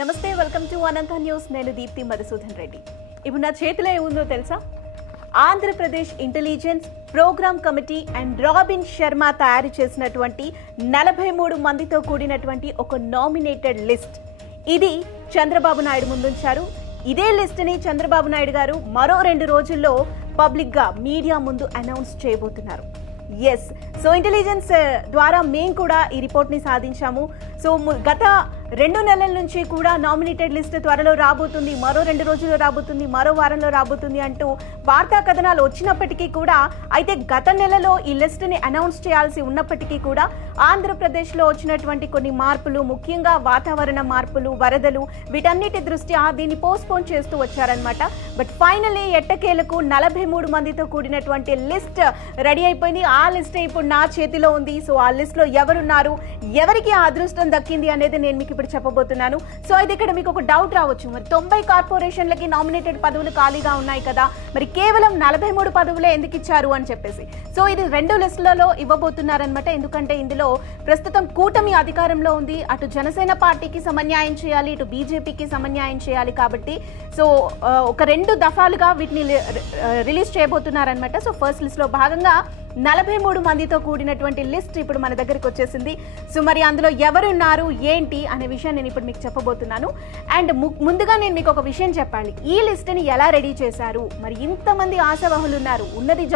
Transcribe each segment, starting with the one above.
నమస్తే, welcome to Anantha news. నేను దీప్తి మధుసూదన్ రెడ్డి. ఇప్పుడు నా చేతిలో ఏముందో తెలుసా? Andhra Pradesh intelligence programme committee and Robin Sharma తయారు చేసినటువంటి 43 మందితో కూడినటువంటి ఒక నామినేటెడ్ లిస్ట్. ఇది చంద్రబాబు నాయుడు ముందుంచారు. ఇదే లిస్ట్ని చంద్రబాబు నాయుడు గారు మరో 2 రోజుల్లో పబ్లిక్గా మీడియా ముందు అనౌన్స్ చేయబోతున్నారు. ఎస్, సో ఇంటెలిజెన్స్ ద్వారా మేము కూడా ఈ రిపోర్ట్ని సాధించాము. సో గత 2 నెలల నుంచి కూడా నామినేటెడ్ లిస్ట్ త్వరలో రాబోతుంది, మరో 2 రోజుల్లో రాబోతుంది, మరో వారంలో రాబోతుంది అంటూ వార్తా కథనాలు వచ్చినప్పటికీ కూడా, అయితే గత నెలలో ఈ లిస్ట్ని అనౌన్స్ చేయాల్సి ఉన్నప్పటికీ కూడా ఆంధ్రప్రదేశ్లో వచ్చినటువంటి కొన్ని మార్పులు, ముఖ్యంగా వాతావరణ మార్పులు, వరదలు, వీటన్నిటి దృష్ట్యా దీన్ని పోస్ట్పోన్ చేస్తూ వచ్చారనమాట. బట్ ఫైనలీ ఎట్టకేలకు 43 మందితో కూడినటువంటి లిస్ట్ రెడీ అయిపోయింది. ఆ లిస్ట్ ఇప్పుడు నా చేతిలో ఉంది. సో ఆ లిస్ట్లో ఎవరున్నారు, ఎవరికి ఆ అదృష్టం దక్కింది అనేది నేను మీకు ఇప్పుడు చెప్పబోతున్నాను. సో అయితే ఇక్కడ మీకు ఒక డౌట్ రావచ్చు, మరి 90 కార్పొరేషన్లకి నామినేటెడ్ పదవులు ఖాళీగా ఉన్నాయి కదా, మరి కేవలం 43 పదవులే ఎందుకు ఇచ్చారు అని చెప్పేసి. సో ఇది 2 లిస్టులలో ఇవ్వబోతున్నారనమాట. ఎందుకంటే ఇందులో ప్రస్తుతం కూటమి అధికారంలో ఉంది. అటు జనసేన పార్టీకి సమన్యాయం చేయాలి, ఇటు బీజేపీకి సమన్యాయం చేయాలి. కాబట్టి సో ఒక 2 దఫాలుగా వీటిని రిలీజ్ చేయబోతున్నారనమాట. సో ఫస్ట్ లిస్ట్లో భాగంగా 43 మందితో కూడినటువంటి లిస్ట్ ఇప్పుడు మన దగ్గరికి వచ్చేసింది. సో మరి అందులో ఎవరున్నారు ఏంటి అనే విషయం నేను ఇప్పుడు మీకు చెప్పబోతున్నాను. అండ్ ముందుగా నేను మీకు ఒక విషయం చెప్పాలి, ఈ లిస్ట్ని ఎలా రెడీ చేశారు? మరి ఇంతమంది ఆశావహులు ఉన్నారు, ఉన్నది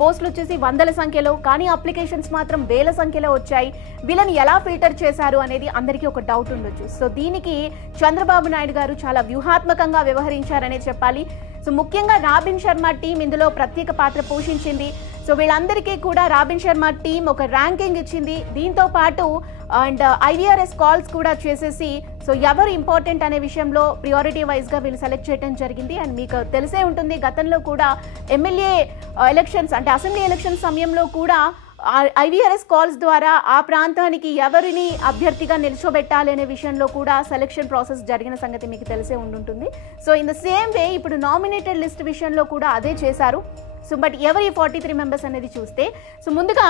పోస్టులు వచ్చేసి 100ల సంఖ్యలో, కానీ అప్లికేషన్స్ మాత్రం 1000ల సంఖ్యలో వచ్చాయి. వీళ్ళని ఎలా ఫిల్టర్ చేశారు అనేది అందరికీ ఒక డౌట్ ఉండొచ్చు. సో దీనికి చంద్రబాబు నాయుడు గారు చాలా వ్యూహాత్మకంగా వ్యవహరించారనే చెప్పాలి. సో ముఖ్యంగా రాబిన్ శర్మ టీం ఇందులో ప్రత్యేక పాత్ర పోషించింది. సో వీళ్ళందరికీ కూడా రాబిన్ శర్మ టీం ఒక ర్యాంకింగ్ ఇచ్చింది. దీంతో పాటు అండ్ IVRS కాల్స్ కూడా చేసేసి సో ఎవరు ఇంపార్టెంట్ అనే విషయంలో ప్రియారిటీ వైజ్గా వీళ్ళు సెలెక్ట్ చేయడం జరిగింది. అండ్ మీకు తెలిసే ఉంటుంది, గతంలో కూడా ఎమ్మెల్యే ఎలక్షన్స్ అంటే అసెంబ్లీ ఎలక్షన్ సమయంలో కూడా IVRS కాల్స్ ద్వారా ఆ ప్రాంతానికి ఎవరిని అభ్యర్థిగా నిల్చోబెట్టాలి అనే విషయంలో కూడా సెలెక్షన్ ప్రాసెస్ జరిగిన సంగతి మీకు తెలిసే ఉంటుంది. So in the same way ఇప్పుడు నామినేటెడ్ లిస్ట్ విషయంలో కూడా అదే చేశారు. సో బట్ ఎవరి 43 మెంబర్స్ అనేది చూస్తే, సో ముందుగా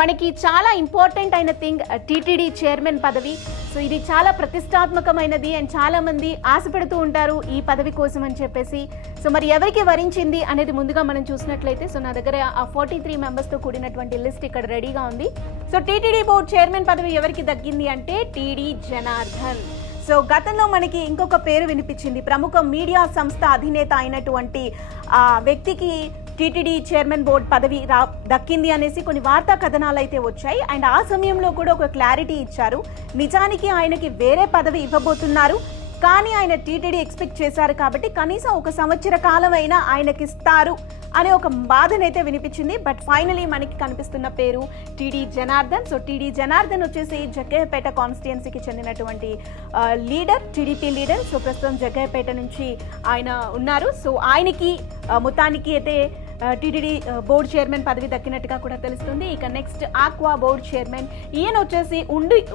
మనకి చాలా ఇంపార్టెంట్ అయిన థింగ్ TTD చైర్మన్ పదవి. సో ఇది చాలా ప్రతిష్టాత్మకమైనది అండ్ చాలామంది ఆశపెడుతూ ఉంటారు ఈ పదవి కోసం అని చెప్పేసి. సో మరి ఎవరికి వరించింది అనేది ముందుగా మనం చూసినట్లయితే, సో నా దగ్గర ఆ 43 మెంబర్స్తో కూడినటువంటి లిస్ట్ ఇక్కడ రెడీగా ఉంది. సో TTD బోర్డ్ చైర్మన్ పదవి ఎవరికి దక్కింది అంటే TD జనార్దన్. సో గతంలో మనకి ఇంకొక పేరు వినిపించింది, ప్రముఖ మీడియా సంస్థ అధినేత అయినటువంటి ఆ వ్యక్తికి TTD చైర్మన్ బోర్డ్ పదవి దక్కింది అనేసి కొన్ని వార్తా కథనాలు అయితే వచ్చాయి. అండ్ ఆ సమయంలో కూడా ఒక క్లారిటీ ఇచ్చారు, నిజానికి ఆయనకి వేరే పదవి ఇవ్వబోతున్నారు, కానీ ఆయన TTD ఎక్స్పెక్ట్ చేశారు కాబట్టి కనీసం 1 సంవత్సర కాలం అయినా ఆయనకి ఇస్తారు అనే ఒక బాధనైతే వినిపించింది. బట్ ఫైనలీ మనకి కనిపిస్తున్న పేరు TD Janardhan. So TD Janardhan వచ్చేసి జగ్గయ్యపేట కాన్స్టిట్యుయెన్సీకి చెందినటువంటి లీడర్, TDP లీడర్. సో ప్రస్తుతం జగ్గయ్యపేట నుంచి ఆయన ఉన్నారు. సో ఆయనకి మొత్తానికి అయితే TTD బోర్డ్ చైర్మన్ పదవి దక్కినట్టుగా కూడా తెలుస్తుంది. ఇక నెక్స్ట్ ఆక్వా బోర్డ్ చైర్మన్, ఈయన వచ్చేసి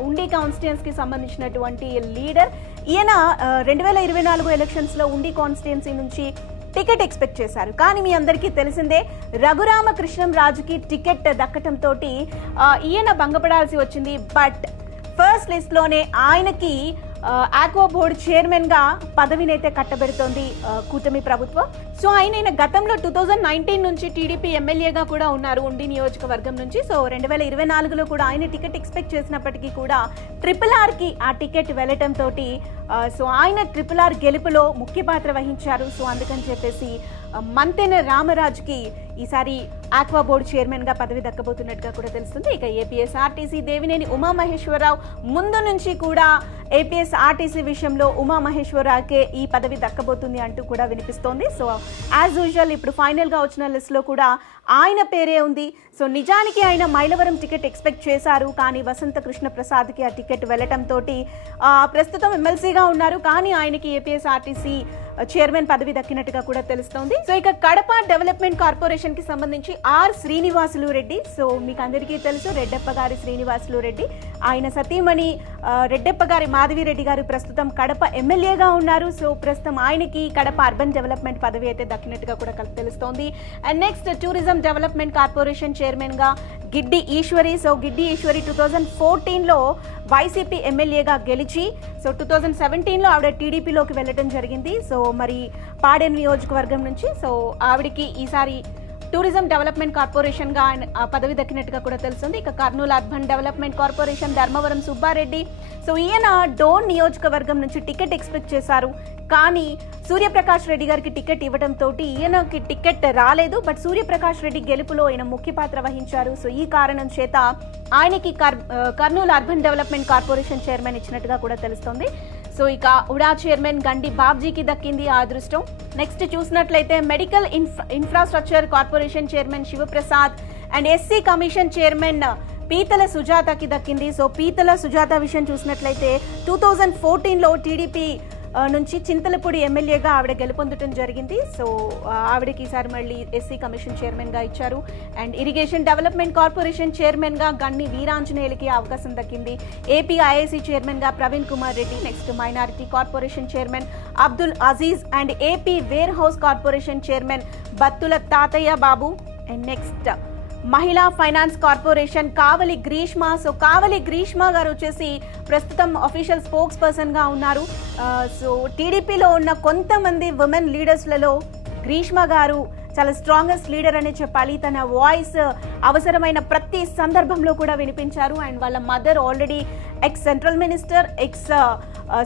ఉండి కాన్స్టిట్యుయెన్సీకి సంబంధించినటువంటి లీడర్. ఈయన 2024 ఎలక్షన్స్లో ఉండి కాన్స్టిట్యుయెన్సీ నుంచి టికెట్ ఎక్స్పెక్ట్ చేశారు. కానీ మీ అందరికీ తెలిసిందే, రఘురామకృష్ణం రాజుకి టికెట్ దక్కటంతో ఈయన భంగపడాల్సి వచ్చింది. బట్ ఫస్ట్ లిస్ట్లోనే ఆయనకి ఆక్వా బోర్డ్ చైర్మన్గా పదవినైతే కట్టబెడుతోంది కూటమి ప్రభుత్వం. సో ఆయన గతంలో 2019 నుంచి TDP ఎమ్మెల్యేగా కూడా ఉన్నారు ఉండి నియోజకవర్గం నుంచి. సో 2024లో కూడా ఆయన టికెట్ ఎక్స్పెక్ట్ చేసినప్పటికీ కూడా RRRకి ఆ టికెట్ వెళ్ళటంతో సో ఆయన RRR గెలుపులో ముఖ్య పాత్ర వహించారు. సో అందుకని చెప్పేసి మంతెన రామరాజుకి ఈసారి ఆక్వా బోర్డు చైర్మన్గా పదవి దక్కబోతున్నట్టుగా కూడా తెలుస్తుంది. ఇక APSRTC దేవినేని ఉమామహేశ్వరరావు ముందు నుంచి కూడా APSRTC విషయంలో ఉమామహేశ్వరరావుకే ఈ పదవి దక్కబోతుంది అంటూ కూడా వినిపిస్తోంది. సో యాజ్ యూజువల్ ఇప్పుడు ఫైనల్గా వచ్చిన లిస్ట్లో కూడా ఆయన పేరే ఉంది. సో నిజానికి ఆయన మైలవరం టికెట్ ఎక్స్పెక్ట్ చేశారు, కానీ వసంత కృష్ణ ప్రసాద్కి ఆ టికెట్ వెళ్ళటంతో ప్రస్తుతం ఎమ్మెల్సీగా ఉన్నారు, కానీ ఆయనకి APSRTC చైర్మన్ పదవి దక్కినట్టుగా కూడా తెలుస్తోంది. సో ఇక కడప డెవలప్మెంట్ కార్పొరేషన్ కి సంబంధించి శ్రీనివాసులు రెడ్డి. సో మీకు అందరికీ తెలుసు, రెడ్డప్ప గారి శ్రీనివాసులు రెడ్డి, ఆయన సతీమణి రెడ్డప్ప గారి మాధవిరెడ్డి గారు ప్రస్తుతం కడప ఎమ్మెల్యేగా ఉన్నారు. సో ప్రస్తుతం ఆయనకి కడప అర్బన్ డెవలప్మెంట్ పదవి అయితే దక్కినట్టుగా కూడా తెలుస్తోంది. And next tourism development corporation chairman గా గిడ్డి ఈశ్వరి. సో గిడ్డి ఈశ్వరి 2014లో వైసీపీ ఎమ్మెల్యేగా గెలిచి సో 2017లో ఆవిడ టీడీపీలోకి వెళ్ళడం జరిగింది. సో మరి పాడేరు నియోజకవర్గం నుంచి సో ఆవిడికి ఈసారి టూరిజం డెవలప్మెంట్ కార్పొరేషన్గా పదవి దక్కినట్టుగా కూడా తెలుస్తుంది. ఇక Kurnool urban development corporation Dharmavaram Subbareddy so ఈయన డోన్ నియోజకవర్గం నుంచి టికెట్ ఎక్స్పెక్ట్ చేశారు. కానీ సూర్యప్రకాష్ రెడ్డి గారికి టికెట్ ఇవ్వడంతో ఈయనకి టికెట్ రాలేదు. బట్ సూర్యప్రకాష్ రెడ్డి గెలుపులో ఈయన ముఖ్య పాత్ర వహించారు. సో ఈ కారణం చేత ఆయనకి Kurnool urban development corporation chairman ఇచ్చినట్టుగా కూడా తెలుస్తుంది. సో ఇక ఉడా చైర్మన్ గండి బాబ్జీకి దక్కింది ఆ అదృష్టం. నెక్స్ట్ చూసినట్లయితే medical infrastructure corporation chairman Sivaprasad and SC commission chairman Peethala సుజాతకి దక్కింది. సో పీతల సుజాత విషయం చూసినట్లయితే 2014లో టీడీపీ నుంచి చింతలపూడి ఎమ్మెల్యేగా ఆవిడ గెలుపొందడం జరిగింది. సో ఆవిడకి ఈసారి మళ్ళీ ఎస్సీ కమిషన్ చైర్మన్గా ఇచ్చారు. అండ్ ఇరిగేషన్ డెవలప్మెంట్ కార్పొరేషన్ చైర్మన్గా గన్ని వీరాంజనేయులకి అవకాశం దక్కింది. ఏపీ ఐఐసి చైర్మన్గా Praveen Kumar Reddy, next minority corporation chairman Abdul Aziz and AP warehouse corporation chairman Battula Tatayya Babu and next మహిళా finance corporation Kavali Greeshma. So కావలి గ్రీష్మ గారు వచ్చేసి ప్రస్తుతం అఫీషియల్ స్పోక్స్ పర్సన్గా ఉన్నారు. సో టీడీపీలో ఉన్న కొంతమంది ఉమెన్ లీడర్స్లలో గ్రీష్మ గారు చాలా స్ట్రాంగెస్ట్ లీడర్ అనే చెప్పాలి. తన వాయిస్ అవసరమైన ప్రతి సందర్భంలో కూడా వినిపించారు. అండ్ వాళ్ళ mother already X central minister, X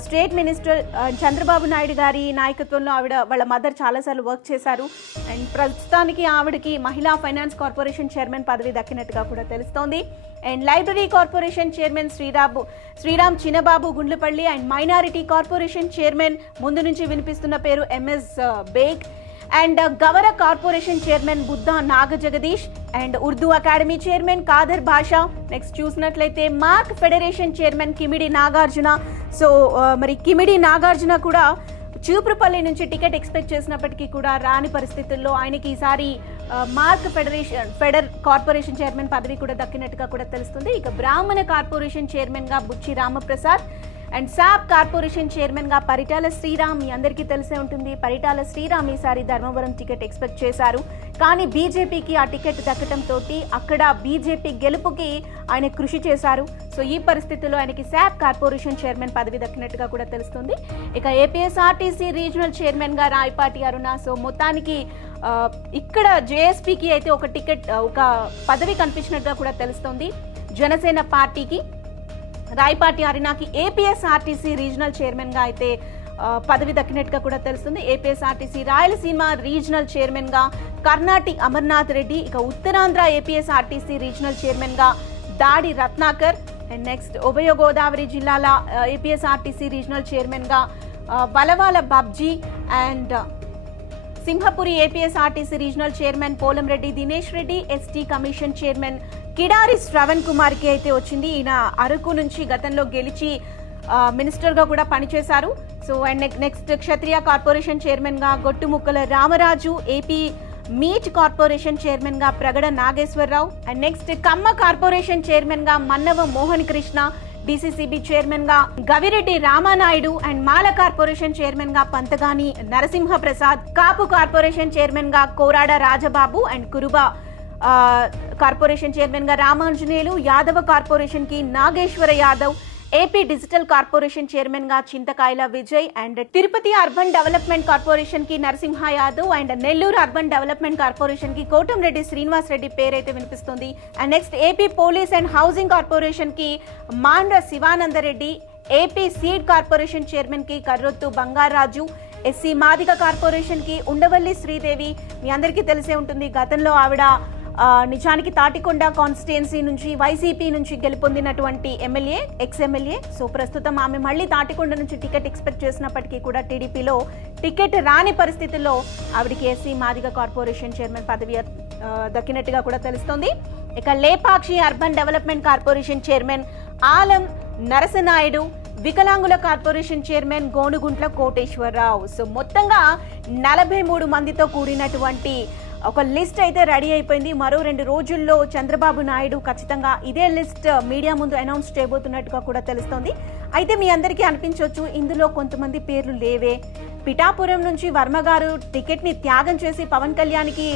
state minister Chandrababu Naidu గారి నాయకత్వంలో వాళ్ళ మదర్ చాలాసార్లు వర్క్ చేశారు. అండ్ ప్రస్తుతానికి ఆవిడకి మహిళా ఫైనాన్స్ కార్పొరేషన్ చైర్మన్ పదవి దక్కినట్టుగా కూడా తెలుస్తోంది. And library corporation chairman Sriram Chinnababu Gundlapalli and minority corporation chairman ముందు నుంచి వినిపిస్తున్న పేరు MS Baig and Gavara corporation chairman Buddha Naga Jagadish and Urdu academy chairman Kadar Basha. Next చూసినట్లయితే mark federation chairman Kimidi Nagarjuna. So మరి కిమిడి నాగార్జున కూడా చూపురుపల్లి నుంచి టికెట్ ఎక్స్పెక్ట్ చేసినప్పటికీ కూడా రాని పరిస్థితుల్లో ఆయనకి ఈసారి మార్క్ ఫెడర్ కార్పొరేషన్ చైర్మన్ పదవి కూడా దక్కినట్టుగా కూడా తెలుస్తుంది. ఇక బ్రాహ్మణ కార్పొరేషన్ చైర్మన్గా బుచ్చి రామప్రసాద్ అండ్ శాప్ కార్పొరేషన్ చైర్మన్గా పరిటాల శ్రీరామ్. మీ అందరికీ తెలిసే ఉంటుంది, పరిటాల శ్రీరామ్ ఈసారి ధర్మవరం టికెట్ ఎక్స్పెక్ట్ చేశారు. కానీ బీజేపీకి ఆ టికెట్ దక్కడంతో అక్కడ బీజేపీ గెలుపుకి ఆయన కృషి చేశారు. సో ఈ పరిస్థితుల్లో ఆయనకి శాప్ కార్పొరేషన్ చైర్మన్ పదవి దక్కినట్టుగా కూడా తెలుస్తుంది. ఇక ఏపీఎస్ఆర్టీసీ రీజనల్ చైర్మన్గా రాయపాటి అరుణ. సో మొత్తానికి ఇక్కడ జేఎస్పీకి అయితే ఒక పదవి కనిపించినట్టుగా కూడా తెలుస్తుంది. జనసేన పార్టీకి రాయపాటి అరుణకి ఏపీఎస్ఆర్టీసీ రీజనల్ చైర్మన్గా అయితే పదవి దక్కినట్టుగా కూడా తెలుస్తుంది. ఏపీఎస్ఆర్టీసీ రాయలసీమ రీజనల్ చైర్మన్గా కర్ణాటి అమర్నాథ్ రెడ్డి. ఇక ఉత్తరాంధ్ర ఏపీఎస్ఆర్టీసీ రీజనల్ చైర్మన్గా దాడి రత్నాకర్. అండ్ నెక్స్ట్ ఉభయ గోదావరి జిల్లాల ఏపీఎస్ఆర్టీసీ రీజనల్ చైర్మన్గా Valavala Babji and Simhapuri APSRTC regional chairman Polamreddy Dinesh Reddy. ST commission chairman Kidari Sravan కుమార్కి అయితే వచ్చింది. ఈయన అరకు నుంచి గతంలో గెలిచి మినిస్టర్గా కూడా పనిచేశారు. So and next Kshatriya corporation చైర్మన్గా Gottumukkala Ramaraju. AP meat corporation చైర్మన్గా Pragada Nageswararao. And next Kamma corporation చైర్మన్గా మన్నవ మోహన్ కృష్ణ. డీసీసీబీ చైర్మన్గా గవిరెడ్డి రామానాయుడు. అండ్ మాల కార్పొరేషన్ చైర్మన్గా పంతగాని నరసింహ ప్రసాద్. కాపు కార్పొరేషన్ చైర్మన్గా కోరాడ రాజబాబు అండ్ కురుబా కార్పొరేషన్ చైర్మన్గా రామాంజనేయులు. యాదవ కార్పొరేషన్కి Nageswara Yadav. AP digital corporation చైర్మన్గా Chintakayala Vijay. And Tirupati urban development కార్పొరేషన్కి Narasimha Yadav. And Nellore urban development కార్పొరేషన్కి కోటంరెడ్డి శ్రీనివాస్ రెడ్డి పేరైతే వినిపిస్తుంది. And next AP police and housing కార్పొరేషన్కి Mandra Sivanandareddy. AP seed corporation చైర్మన్కి కర్రొత్తు బంగారాజు. ఎస్సీ మాదిగ కార్పొరేషన్కి ఉండవల్లి శ్రీదేవి. మీ అందరికీ తెలిసే ఉంటుంది, గతంలో ఆవిడ నిజానికి తాటికొండ కాన్స్టిట్యుయెన్సీ నుంచి వైసీపీ నుంచి గెలుపొందినటువంటి ఎమ్మెల్యే, ఎక్స్ ఎమ్మెల్యే. సో ప్రస్తుతం ఆమె మళ్ళీ తాటికొండ నుంచి టికెట్ ఎక్స్పెక్ట్ చేసినప్పటికీ కూడా టీడీపీలో టికెట్ రాని పరిస్థితుల్లో ఆవిడకి ఎస్సీ మాదిగ కార్పొరేషన్ చైర్మన్ పదవి దక్కినట్టుగా కూడా తెలుస్తోంది. ఇక Lepakshi urban development corporation chairman Alam Narasanaidu. వికలాంగుల corporation chairman Gonuguntla Koteswararao. So మొత్తంగా 43 మందితో కూడినటువంటి ఒక లిస్ట్ అయితే రెడీ అయిపోయింది. మరో 2 రోజుల్లో చంద్రబాబు నాయుడు ఖచ్చితంగా ఇదే లిస్ట్ మీడియా ముందు అనౌన్స్ చేయబోతున్నట్టుగా కూడా తెలుస్తోంది. అయితే మీ అందరికీ అనిపించవచ్చు, ఇందులో కొంతమంది పేర్లు లేవే. పిఠాపురం నుంచి వర్మ గారు టికెట్ని త్యాగం చేసి పవన్ కళ్యాణ్కి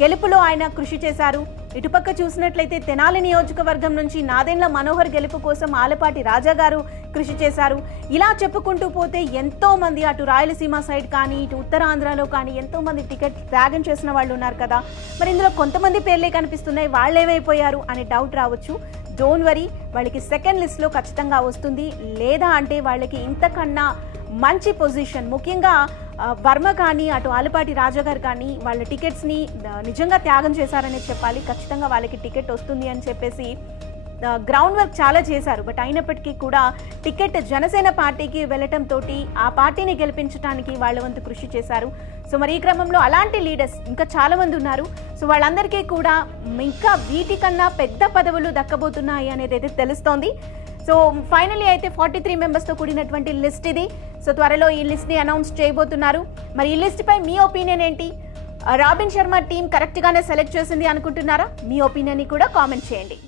గెలుపులో ఆయన కృషి చేశారు. ఇటుపక్క చూసినట్లయితే తెనాలి నియోజకవర్గం నుంచి నాదెండ్ల మనోహర్ గెలుపు కోసం ఆలపాటి రాజా గారు కృషి చేశారు. ఇలా చెప్పుకుంటూ పోతే ఎంతో మంది అటు రాయలసీమ సైడ్ కానీ ఇటు ఉత్తరాంధ్రలో కానీ ఎంతో మంది టికెట్ త్యాగం చేసిన వాళ్ళు ఉన్నారు కదా. మరి ఇందులో కొంతమంది పేర్లే కనిపిస్తున్నాయి, వాళ్ళు ఏమైపోయారు అనే డౌట్ రావచ్చు. డోంట్ వరీ, వాళ్ళకి సెకండ్ లిస్ట్లో ఖచ్చితంగా వస్తుంది. లేదా అంటే వాళ్ళకి ఇంతకన్నా మంచి పొజిషన్, ముఖ్యంగా వర్మ కానీ అటు ఆలపాటి రాజా గారు కానీ వాళ్ళ టికెట్స్ని నిజంగా త్యాగం చేశారనే చెప్పాలి. ఖచ్చితంగా వాళ్ళకి టికెట్ వస్తుంది అని చెప్పేసి గ్రౌండ్ వర్క్ చాలా చేశారు. బట్ అయినప్పటికీ కూడా టికెట్ జనసేన పార్టీకి వెళ్ళటంతో ఆ పార్టీని గెలిపించడానికి వాళ్ళ వంతు కృషి చేశారు. సో మరి ఈ క్రమంలో అలాంటి లీడర్స్ ఇంకా చాలా మంది ఉన్నారు. సో వాళ్ళందరికీ కూడా ఇంకా వీటికన్నా పెద్ద పదవులు దక్కబోతున్నాయి అనేది అయితే తెలుస్తోంది. సో ఫైనలీ అయితే 43 మెంబర్స్తో కూడినటువంటి లిస్ట్ ఇది. సో త్వరలో ఈ లిస్ట్ని అనౌన్స్ చేయబోతున్నారు. మరి ఈ లిస్ట్పై మీ ఒపీనియన్ ఏంటి? రాబిన్ శర్మ టీం కరెక్ట్గానే సెలెక్ట్ చేసింది అనుకుంటున్నారా? మీ ఒపీనియన్ని కూడా కామెంట్ చేయండి.